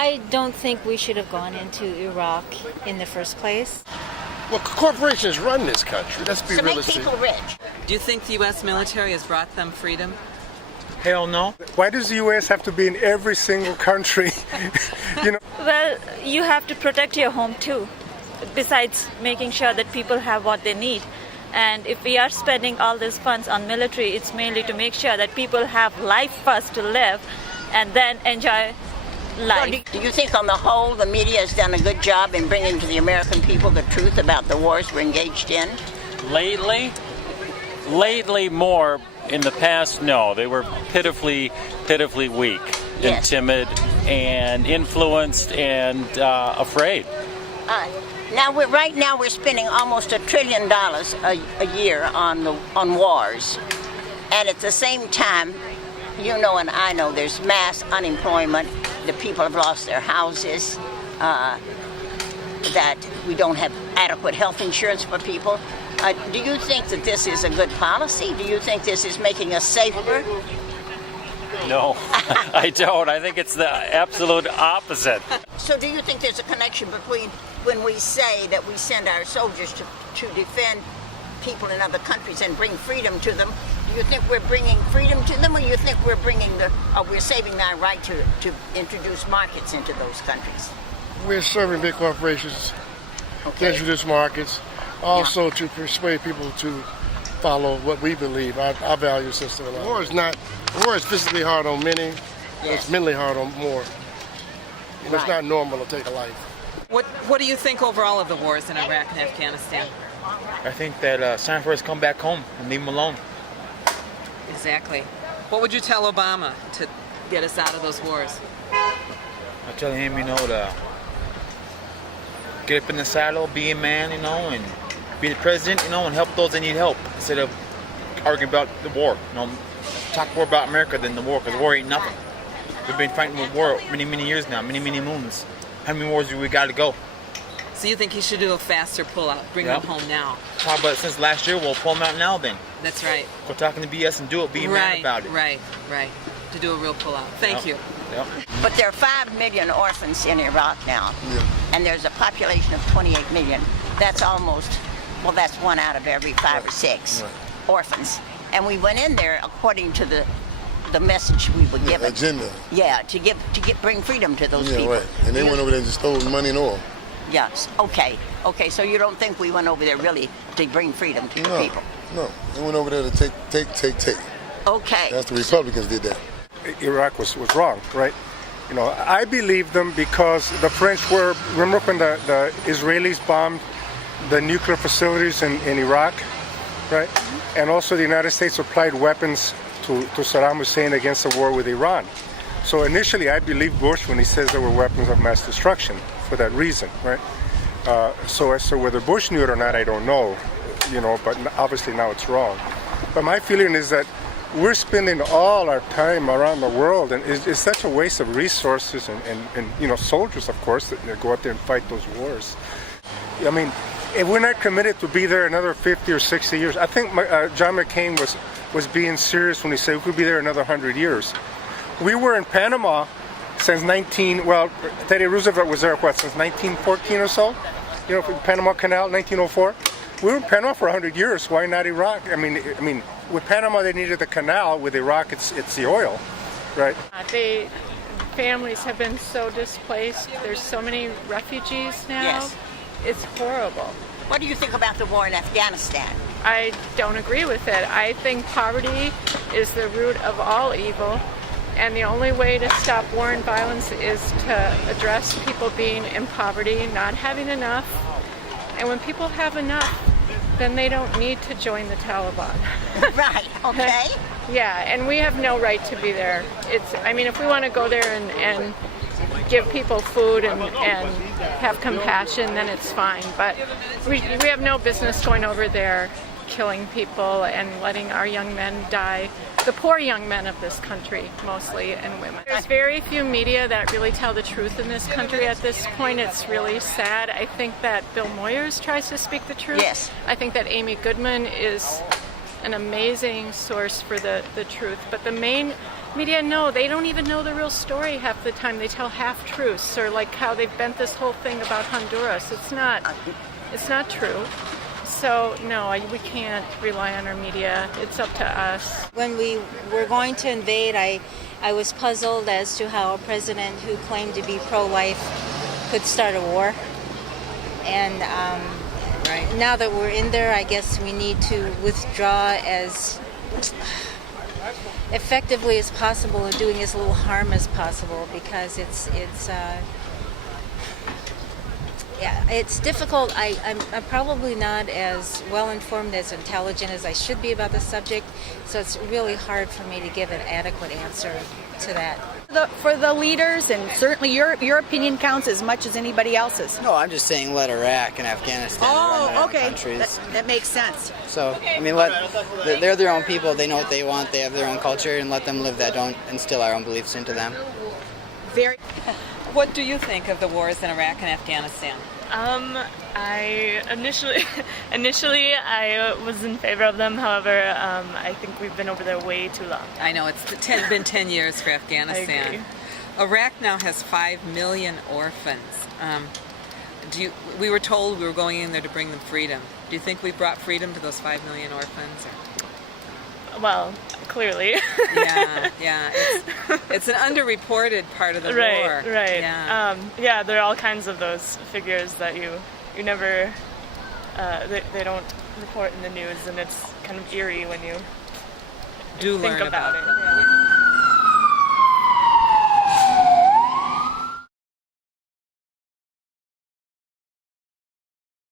I don't think we should have gone into Iraq in the first place. Well, corporations run this country. Let's be realistic. To make people rich. Do you think the U.S. military has brought them freedom? Hell no. Why does the U.S. have to be in every single country? Well, you have to protect your home too, besides making sure that people have what they need. And if we are spending all these funds on military, it's mainly to make sure that people have life first to live and then enjoy life. So do you think on the whole the media has done a good job in bringing to the American people the truth about the wars we're engaged in? Lately more. In the past, no. They were pitifully weak and timid and influenced and afraid. Right now we're spending almost $1 trillion a year on wars, and at the same time, you know and I know there's mass unemployment. The people have lost their houses. That we don't have adequate health insurance for people. Do you think that this is a good policy? Do you think this is making us safer? No, I don't. I think it's the absolute opposite. So do you think there's a connection between when we say that we send our soldiers to defend people in other countries and bring freedom to them? Do you think we're bringing freedom to them, or you think we're we're saving our right to introduce markets into those countries? We're serving big corporations to introduce markets, also to persuade people to follow what we believe, our value system. War is physically hard on many, it's mentally hard on more. It's not normal to take a life. What do you think overall of the wars in Iraq and Afghanistan? I think that it's time for us to come back home and leave them alone. Exactly. What would you tell Obama to get us out of those wars? I tell him, to get up in the saddle, be a man, and be the president, and help those that need help instead of arguing about the war. Talk more about America than the war, because the war ain't nothing. We've been fighting with war many years now, many moons. How many wars do we got to go? So you think he should do a faster pullout, bring them home now? Talk about it since last year, we'll pull them out now then. That's right. Go talking to BS and do it, be a man about it. Right. To do a real pullout. Thank you. Yep. But there are 5 million orphans in Iraq now, and there's a population of 28 million. That's that's 1 out of every 5 or 6 orphans. And we went in there according to the message we were given. Agenda. Yeah, to bring freedom to those people. Right. And they went over there and just stole money and oil. Yes. Okay. So you don't think we went over there really to bring freedom to the people? No. They went over there to take. Okay. That's the Republicans did that. Iraq was wrong, right? I believe them because the French remember when the Israelis bombed the nuclear facilities in Iraq, right? And also the United States applied weapons to Saddam Hussein against the war with Iran. So initially I believed Bush when he says there were weapons of mass destruction for that reason, right? So as to whether Bush knew it or not, I don't know, but obviously now it's wrong. But my feeling is that we're spending all our time around the world, and it's such a waste of resources and soldiers, of course, that go out there and fight those wars. I mean, if we're not committed to be there another 50 or 60 years, I think John McCain was being serious when he said we could be there another 100 years. We were in Panama since Teddy Roosevelt was there, since 1914 or so? Panama Canal, 1904. We were in Panama for 100 years. Why not Iraq? I mean, with Panama they needed the canal. With Iraq, it's the oil, right? The families have been so displaced. There's so many refugees now. Yes. It's horrible. What do you think about the war in Afghanistan? I don't agree with it. I think poverty is the root of all evil, and the only way to stop war and violence is to address people being in poverty, not having enough. And when people have enough, then they don't need to join the Taliban. Right, okay. Yeah, and we have no right to be there. If we want to go there and give people food and have compassion, then it's fine. But we have no business going over there, killing people and letting our young men die. The poor young men of this country, mostly, and women. There's very few media that really tell the truth in this country at this point. It's really sad. I think that Bill Moyers tries to speak the truth. Yes. I think that Amy Goodman is an amazing source for the truth. But the main Media, no, they don't even know the real story half the time. They tell half-truths, or like how they've bent this whole thing about Honduras. It's not true. So, no, we can't rely on our media. It's up to us. When we were going to invade, I was puzzled as to how a president who claimed to be pro-life could start a war. And now that we're in there, I guess we need to withdraw as effectively as possible and doing as little harm as possible, because it's difficult. I'm probably not as well informed, as intelligent as I should be about the subject, so it's really hard for me to give an adequate answer to that. For the leaders, and certainly your opinion counts as much as anybody else's. No, I'm just saying let Iraq and Afghanistan run their own okay. countries. That makes sense. So, I mean, they're their own people. They know what they want. They have their own culture, and let them live that. Don't instill our own beliefs into them. What do you think of the wars in Iraq and Afghanistan? I initially I was in favor of them. However, I think we've been over there way too long. I know it's been 10 years for Afghanistan. I agree. Iraq now has 5 million orphans. We were told we were going in there to bring them freedom. Do you think we brought freedom to those 5 million orphans? Well, clearly. Yeah. It's an underreported part of the war. Right. Yeah. There are all kinds of those figures that you never they don't report in the news, and it's kind of eerie when you Do think learn about it. them. Yeah.